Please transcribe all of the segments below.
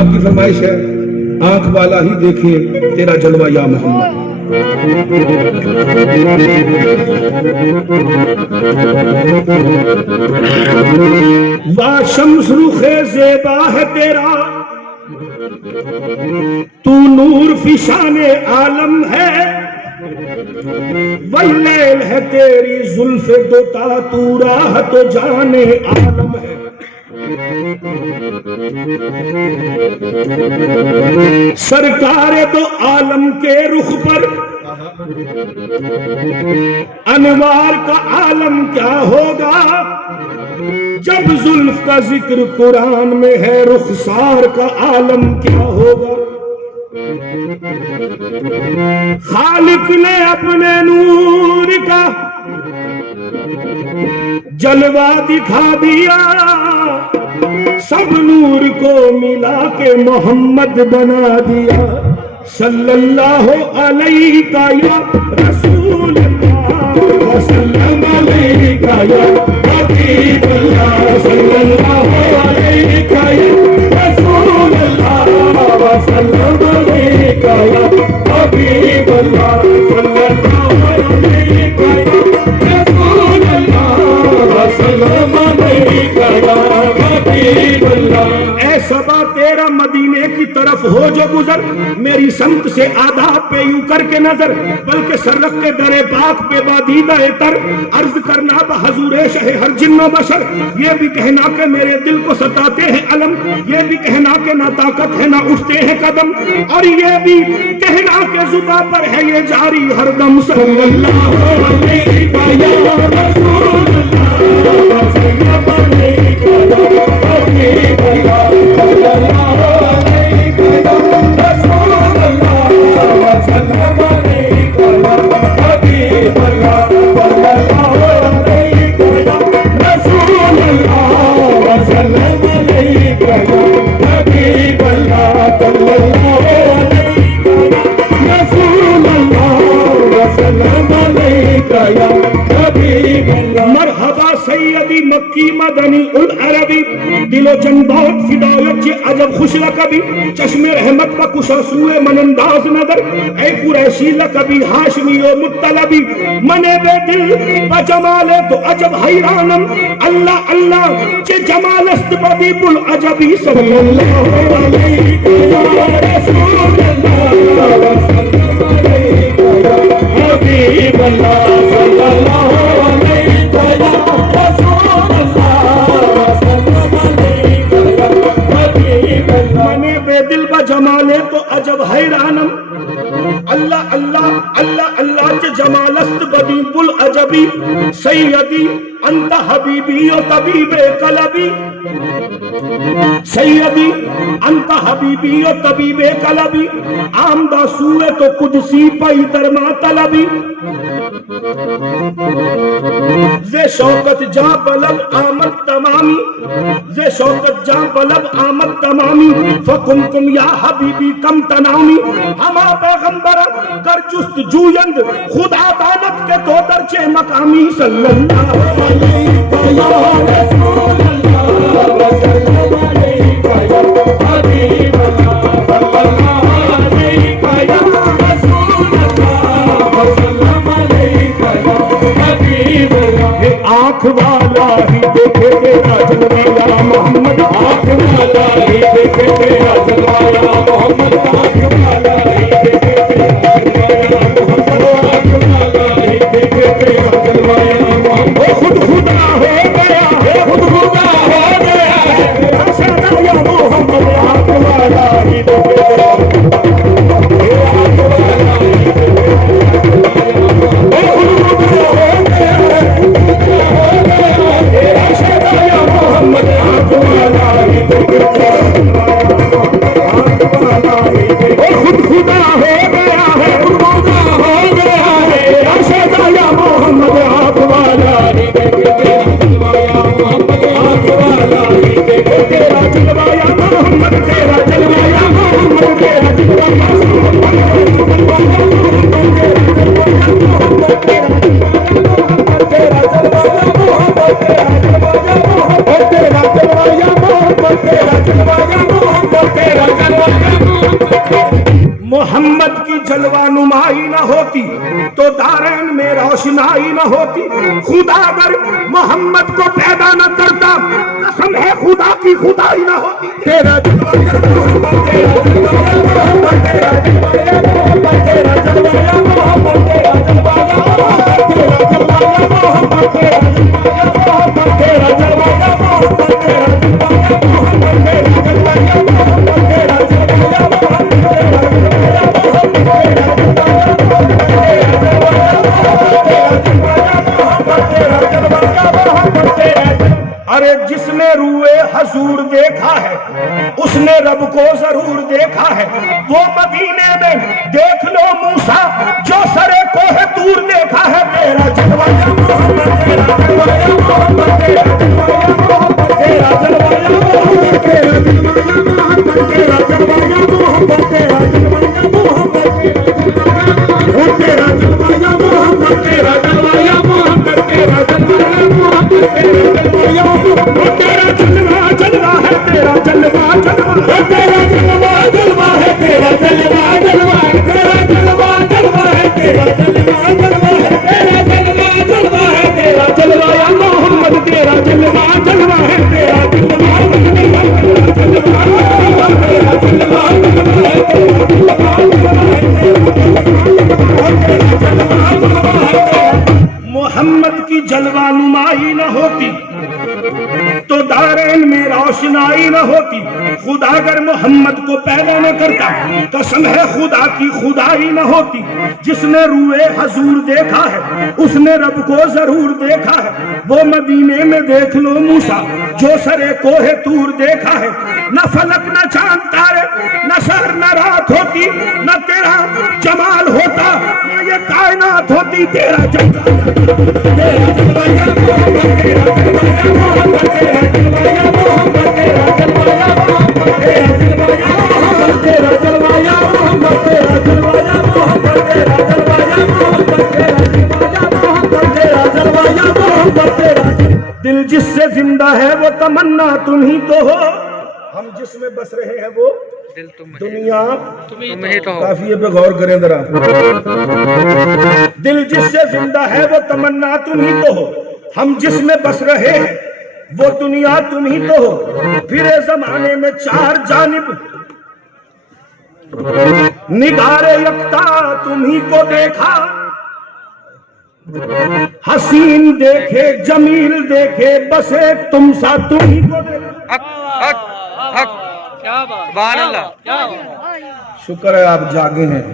आपकी फरमाइश है आंख वाला ही देखे तेरा जलवा या मोहम्मद। वाह शम्स रुखे ज़ेबा है तेरा, तू नूर फिशाने आलम है। वल्लैल है तेरी जुल्फे दोता, तू राह तो जाने आलम है। सरकार तो आलम के रुख पर अनवार का आलम क्या होगा, जब जुल्फ का जिक्र कुरान में है, रुखसार का आलम क्या होगा। खालिक ने अपने नूर का जलवा दिखा दिया, सब नूर को मिला के मोहम्मद बना दिया। सल्लल्लाहु अलैहि या रसूल अल्लाह, वसल्लम अलैका या हबीब अल्लाह। सल्लल्लाहु अलैहि या रसूल अल्लाह, वसल्लम अलैका या हबीब अल्लाह। सल्लल्लाहु अलैहि या रसूल अल्लाह, वसल्लम अलैका या हबीब अल्लाह। ऐ सबा तेरा मदीने की तरफ हो जो गुजर, मेरी संत से आदाब पे यूं करके नजर, बल्कि सर रख के दरे पाक पे बादीदा तर अर्ज करना बहजूरे शहे हर जिन्नो बशर। ये भी कहना कि मेरे दिल को सताते हैं अलम, ये भी कहना कि ना ताकत है ना उठते हैं कदम, और ये भी कहना कि जुबां पर है ये जारी हरदम। सल्लल्लाहु अलैहि या रसूल अल्लाह, सल्लल्लाहु अलैहि या हबीब अल्लाह। सल्लल्लाहु अलैहि या रसूल अल्लाह, सल्लल्लाहु अलैहि या हबीब अल्लाह। सल्लल्लाहु अलैहि या रसूल अल्लाह, सल्लल्लाहु अलैहि या हबीब अल्लाह। सल्लल्लाहु अलैहि या रसूल अल्लाह, सल्लल्लाहु अलैहि या हबीब अल्लाह। मरहबा सैयदी मक्की मदनी उल अरबी, दिलो जंबात फिदायत जे अजब खुश लकबी, चश्मे रहमत का कुशा सुए मनंदाज नजर। ऐ कुरैशी लकबी हाशमी ओ मुत्तलबी, मने बेदिल बजमाले तो अजब हैरानम। अल्लाह अल्लाह जे जमालस्त बदी बुल अजबी। सल्लल्लाहु अलैहि या रसूल अल्लाह, सल्लल्लाहु अलैहि या हबीब अल्लाह। सल्लल्लाहु अलैहि या रसूल अल्लाह, सल्लल्लाहु अलैहि या हबीब अल्लाह। मने बेदिल बजमाले तो अजब हैरानम। अल्लाह अल्लाह अल्लाह अल्लाह के जमालस्त बदी बुल अजबी। सैयदी अंत हबीबी ओ तबीबे कलबी, सैयदी अंत हबीबी ओ तबीबे कलबी। आमदा सूए तो कुदसी पई दरमा तलबी। जे शौकत जा बलब आमद तमामी, जे शौकत जा बलब आमद तमामी। फकुमकुम या हबीबी कम तनामी, हमा पैगंबर कर जुस्त जूयंद खुदा दानत के तो दर्जे मकामी। सल्लल्लाहु अलैहि या रसूल अल्लाह, सल्लल्लाहु अलैहि या हबीब अल्लाह। सल्लल्लाहु अलैहि या रसूल अल्लाह, सल्लल्लाहु अलैहि या हबीब अल्लाह। आँख वाला ही देखे तेरा जलवा या मोहम्मद, आँख वाला ही देखे तेरा जलवा या मोहम्मद। आँख वाला ही देखे तेरा जलवा या मोहम्मद, आँख वाला ही देखे तेरा जलवा या मोहम्मद। खुद खुदा हो गया है, खुद खुदा हो गया है तेरा शादा या मोहम्मद। आँख वाला ही देखे तेरा मोहम्मद। आँख वाला ही देखे तेरा मोहम्मद की जलवा नुमाई न होती तो दारैन में रोशनाई न होती। खुदा अगर मोहम्मद को पैदा न करता, कसम है खुदा की खुदाई न होती। तेरा जलवा या मोहम्मद, तेरा जलवा या मोहम्मद, तेरा जलवा या मोहम्मद, तेरा जलवा या मोहम्मद, तेरा जलवा या मोहम्मद, तेरा जलवा या मोहम्मद, तेरा जलवा या मोहम्मद, तेरा जलवा या मोहम्मद, तेरा जलवा या मोहम्मद, तेरा जलवा या अरे जिसने रूए हजूर देखा है उसने रब को जरूर देखा है। वो मदीने में देख लो मूसा जो सरे कोहे दूर देखा है। तेरा जलवा या मोहम्मद, तेरा जलवा या मोहम्मद, तेरा जलवा या मोहम्मद, तेरा जलवा या मोहम्मद, तेरा जलवा या मोहम्मद, तेरा जलवा या मोहम्मद, तेरा जलवा या मोहम्मद, तेरा जलवा या मोहम्मद, तेरा जलवा या मोहम्मद, तेरा जलवा या मोहम्मद, तेरा जलवा या मोहम्मद, तेरा जलवा जलवा है, तेरा जलवा जलवा है, तेरा जलवा जलवा है, तेरा जलवा जलवा है, तेरा जलवा जलवा है, तेरा जलवा जलवा है, तेरा जलवा जलवा है, तेरा जलवा या मोहम्मद, तेरा जलवा जलवा है, तेरा जलवा जलवा है, तेरा जलवा जलवा है, तेरा जलवा जलवा है, तेरा जलवा जलवा है। मोहम्मद की जलवा नुमाई न होती तो दारैन में रोशनाई न होती। खुदा अगर मोहम्मद को पैदा न करता, कसम है खुदा की खुदाई न होती। जिसने रूए हजूर देखा है उसने रब को जरूर देखा है। वो मदीने में देख लो मूसा जो सरे कोहे तूर देखा है। न फलक न चांद तारे, न शहर न रात होती, न तेरा जमाल होता, न ये कायनात होती। तेरा जलवा, तेरा जलवा या मोहम्मद, तेरा जलवा या मोहम्मद, तेरा जलवा या मोहम्मद, तेरा जलवा या मोहम्मद, तेरा जलवा या मोहम्मद, तेरा जलवा या मोहम्मद, तेरा जलवा या मोहम्मद, तेरा जलवा या मोहम्मद, तेरा जलवा या मोहम्मद, तेरा जलवा या मोहम्मद, तेरा दिल जिससे जिंदा है वो तमन्ना तुम ही तो हो। हम जिसमें बस रहे हैं वो दुनिया तुम ही तो हो। काफिये पे गौर करें जरा। दिल जिससे जिंदा है वो तमन्ना तुम ही तो हो। हम जिसमें बस रहे हैं वो दुनिया तुम ही तो हो। फिरे जमाने में चार जानिब निगारे यकता तुम ही को देखा। हसीन देखे जमील देखे बस एक तुम सा तुम ही को देखा। क्या बात, शुक्र है आप जागे हैं।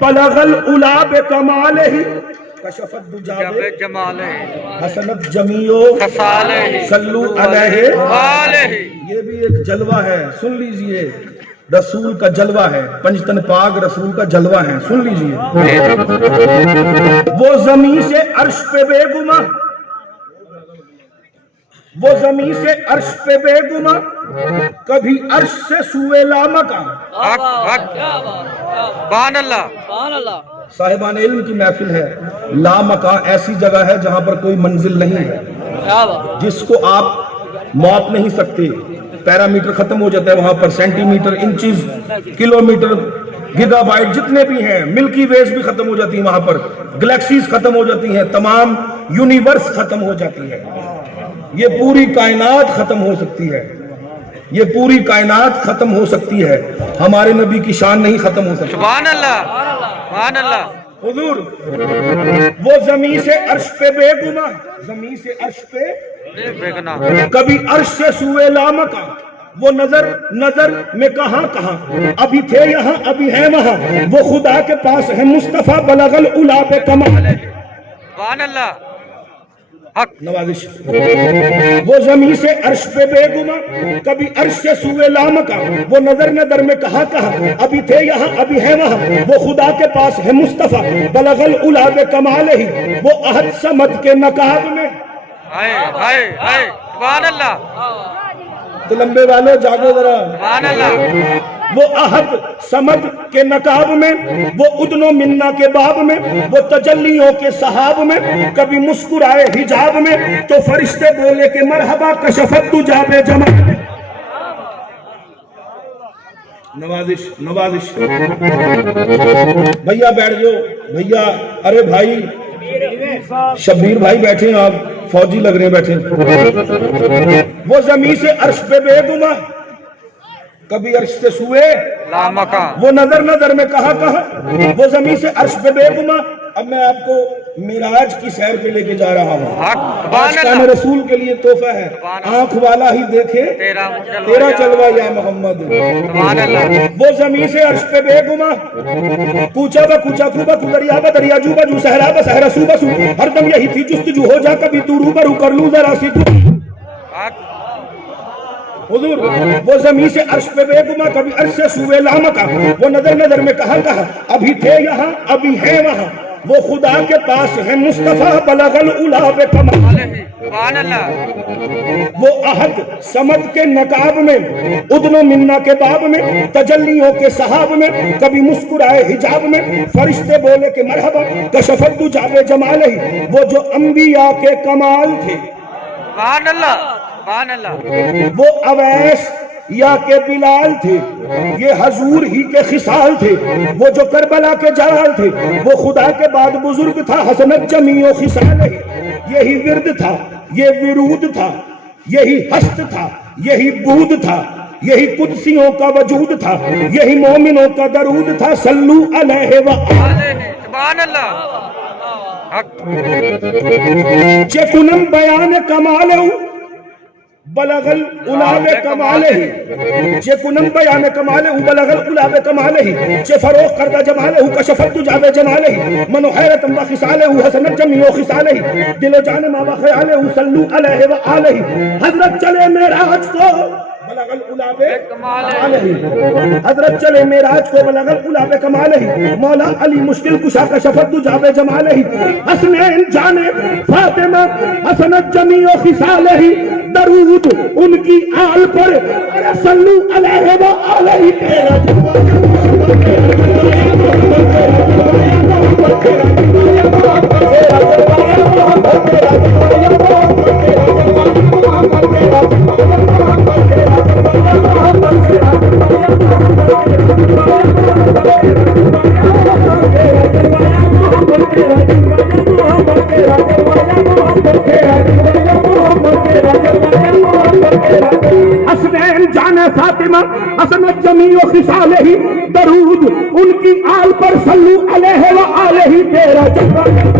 बलगल उलाब कमाल ही कशफत दुजाबे जमाले हसनत जमीओ खसाले सल्लू अलैहि। वाले ये भी एक जलवा है, सुन लीजिए। रसूल का जलवा है, पंजतन पाक रसूल का जलवा है, सुन लीजिए। वो जमीन से अर्श पे बेगुमा, वो जमीन से अर्श पे बेगुमा, कभी अर्श से सुए लामका। साहिबान इल्म की महफिल है। लामका ऐसी जगह है जहां पर कोई मंजिल नहीं है, जिसको आप माप नहीं सकते। पैरामीटर खत्म हो जाता है वहां पर, सेंटीमीटर, इंचेस, किलोमीटर, गीगाबाइट जितने भी हैं, मिल्की वेज भी खत्म हो जाती है वहां पर, गैलेक्सीज खत्म हो जाती हैं, तमाम यूनिवर्स खत्म हो जाती है। ये पूरी कायनात खत्म हो सकती है, ये पूरी कायनात खत्म हो सकती है, हमारे नबी की शान नहीं खत्म हो सकती। सुभान अल्लाह, सुभान अल्लाह। हुजूर वो जमीन से अर्श पे बेगुमा, जमीन से अर्श पे बेगुना, कभी अर्श से सुए लामका। वो नजर में कहां अभी थे यहाँ अभी है वहां। वो खुदा के पास है मुस्तफा बलगल उला पे कमाल। सुभान अल्लाह, हक नवाजिश। वो जमीन से अर्श पे बेगुमा, कभी अर्श से सुए लामका। वो नजर में कहा अभी थे यहाँ अभी है वहां। वो खुदा के पास है मुस्तफा बलगल उला पे कमाल ही। वो अहद समद के नकाब में, हाय हाय हाय, सुभान अल्लाह। तो लंबे वालों जागो जरा। सुभान अल्लाह। वो अहद समद के नकाब में, वो उदनो मिन्ना के बाब में, वो तजल्लियों के सहाब में, कभी मुस्कुराए हिजाब में तो फरिश्ते बोले के मरहबा कशफत दुजाबे जमा। नवाजिश नवाजिश। भैया बैठ जाओ भैया। अरे भाई शब्बीर भाई बैठे हैं, आप फौजी लग रहे हैं बैठे। वो जमीन से अर्श पे बेगुमा, कभी अर्श से सुए लामका। वो नजर नजर में कहा, वो जमीन से अर्श पे बेगुमा। अब मैं आपको मिराज की सैर पे लेके जा रहा हूँ। आशिकाने रसूल के लिए तोहफा है, आंख वाला ही देखे तेरा जलवा या मोहम्मद। वो जमीन से अर्श पे बेगुमा, कूचा ब कूचा खूबा दरिया ब दरिया जू बजू सहरा ब सहरा सू बसू, हरदम यही थी जुस्तजू, हो जा कभी तू रूबरू कर लूं जरा सी तू। हुजूर वो जमीन से अर्श पे बेगुमा, कभी अर्श से सूए लामका। वो नजर नजर में कहा, अभी थे यहाँ अभी है वहाँ, वो खुदा के पास है मुस्तफा बलगल उला बे कमाल। वो अहद समद के नकाब में, उदनो मिन्ना के बाब में, तजल्लियों के सहाब में, कभी मुस्कुराए हिजाब में, फरिश्ते बोले के मरहबा कशफत जाबे जमाल ही। वो जो अंबिया के कमाल थे, वो अवैस या के बिलाल थे, ये हजूर ही के खिसाल थे। वो जो करबला के जलाल थे, वो खुदा के बाद बुजुर्ग था, हसनत जमीओ खिसाल ही। यही विरद था, ये विरूद था, यही हस्त था, यही बूद था, यही कुदसियों का वजूद था, यही मोमिनों का दरूद था। सल्लू अलैहि व चेकुनम बयान कमाल बलगल उलाबे कमाले ही, जे कुनम बयान कमाले हु बलगल उलाबे कमाले ही, जे फरोख करदा जमाले हु कशफत जाबे जमाले ही, मनो हैरत व खिसाले हु हसनत जमीओ खिसाले ही, दिलो जाने मा व ख्याले हु सल्लू अलैहि व आलही। हजरत चले मेराज को बलगल उलाबे कमाले ही, हजरत चले मेराज को बलगल उलाबे कमाले ही, मौला अली मुश्किल कुशा कशफत जाबे जमाले ही, हसनैन जाने फातिमा हसनत जमीओ खिसाले ही, दरूद उनकी आल पर सल्लू अलैहि व आलही। हसनैन जाने फातिमा हसनत जमीओ खिसाले ही, दरूद उनकी आल पर सल्लू अलैहि व आलही। तेरा जलवा जलवा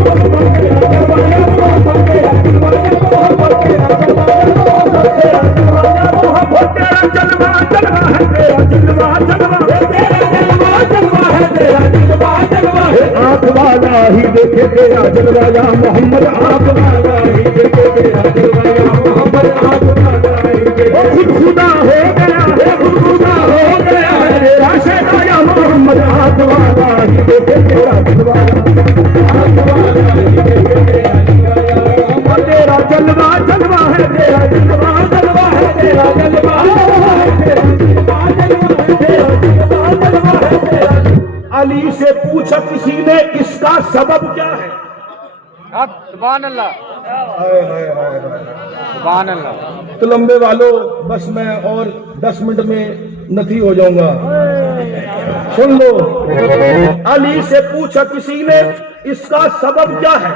जलवा है, तेरा जलवा जलवा है, तेरा जलवा जलवा है, तेरा जलवा जलवा है। आंख वाला ही देखे तेरा जलवा या मोहम्मद, आंख वाला ही देखे तेरा जलवा या मोहम्मद, आंख वाला ही देखे। खुद खुदा हो गया है, खुद खुदा हो गया है, तेरा शहदा या मोहम्मद, आंख वाला ही देखे तेरा जलवा, आंख वाला ही देखे तेरा जलवा या मोहम्मद। तेरा जलवा जलवा है, तेरा जलवा जलवा है, तेरा जलवा अली से पूछा किसी ने इसका सबब क्या है? सुभान अल्लाह, सुभान अल्लाह। तो लंबे वालों बस मैं और 10 मिनट में नथी हो जाऊंगा, सुन लो। अली से पूछा किसी ने इसका सबब क्या है?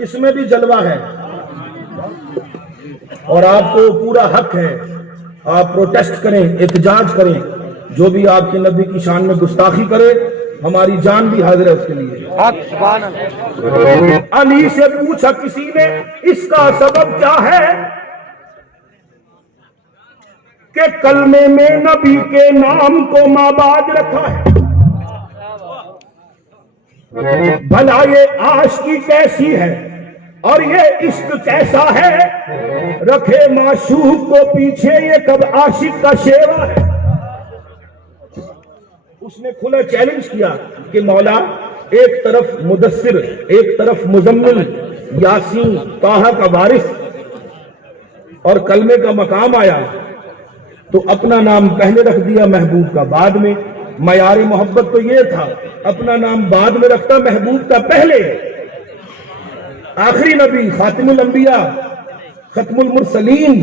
इसमें भी जलवा है और आपको पूरा हक है, आप प्रोटेस्ट करें, एहतजाज करें, जो भी आपके नबी की शान में गुस्ताखी करे, हमारी जान भी हाजिर है उसके लिए। अली से पूछा किसी ने इसका सबब क्या है कि कलमे में नबी के नाम को माबाद रखा है। भला ये आशिकी कैसी है और ये इश्क कैसा है, रखे माशूक को पीछे ये कब आशिक का शेवा है। उसने खुला चैलेंज किया कि मौला, एक तरफ मुदस्सिर, एक तरफ मुजम्मिल, यासीन, ताहा का वारिस और कलमे का मकाम आया तो अपना नाम पहले रख दिया, महबूब का बाद में। मयार मोहब्बत तो ये था, अपना नाम बाद में रखता, महबूब का पहले। आखिरी नबी, खातिमुल अंबिया, खत्मुल मुरसलीन,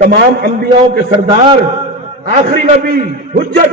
तमाम अंबियाओं के सरदार, आखिरी नबी, हुज्जत,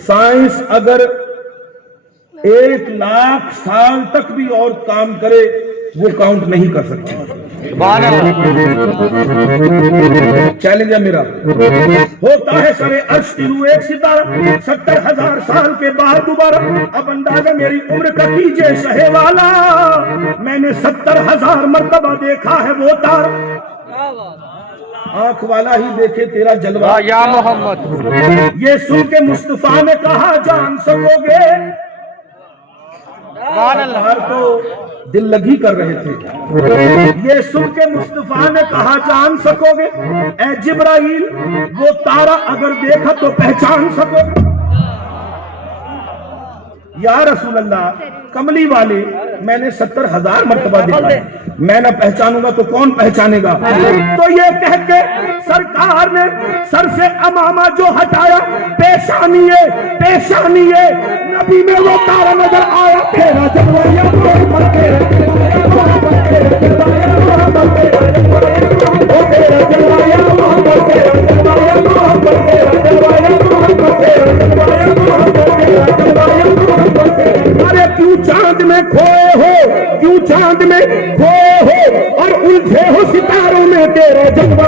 साइंस अगर 1,00,000 साल तक भी और काम करे वो काउंट नहीं कर सकती। चैलेंज है मेरा। होता है सरे अर्श तिरु एक सितारा, 70,000 साल के बाद दोबारा। अब अंदाजा मेरी उम्र का कीजिए शहे वाला, मैंने 70,000 मर्तबा देखा है वो तारा। आंख वाला ही देखे तेरा जलवा या मोहम्मद। ये सुन के मुस्तफा ने कहा जान सकोगे। तो दिल लगी कर रहे थे। ये सुन के मुस्तफा ने कहा जान सकोगे ए जिब्राइल, वो तारा अगर देखा तो पहचान सकोगे। या रसूल अल्लाह, कमली वाले मैंने 70,000 मर्तबा देखा, मैं ना पहचानूंगा तो कौन पहचानेगा। तो ये कह के सरकार ने सर से अमामा जो हटाया, पेशानिए पेशानिए नबी में वो तारा नजर आया। तेरा जलवाया अरे क्यों चांद में खोए हो, क्यों चांद में खोए हो और उलझे हो सितारों में। तेरा जलवा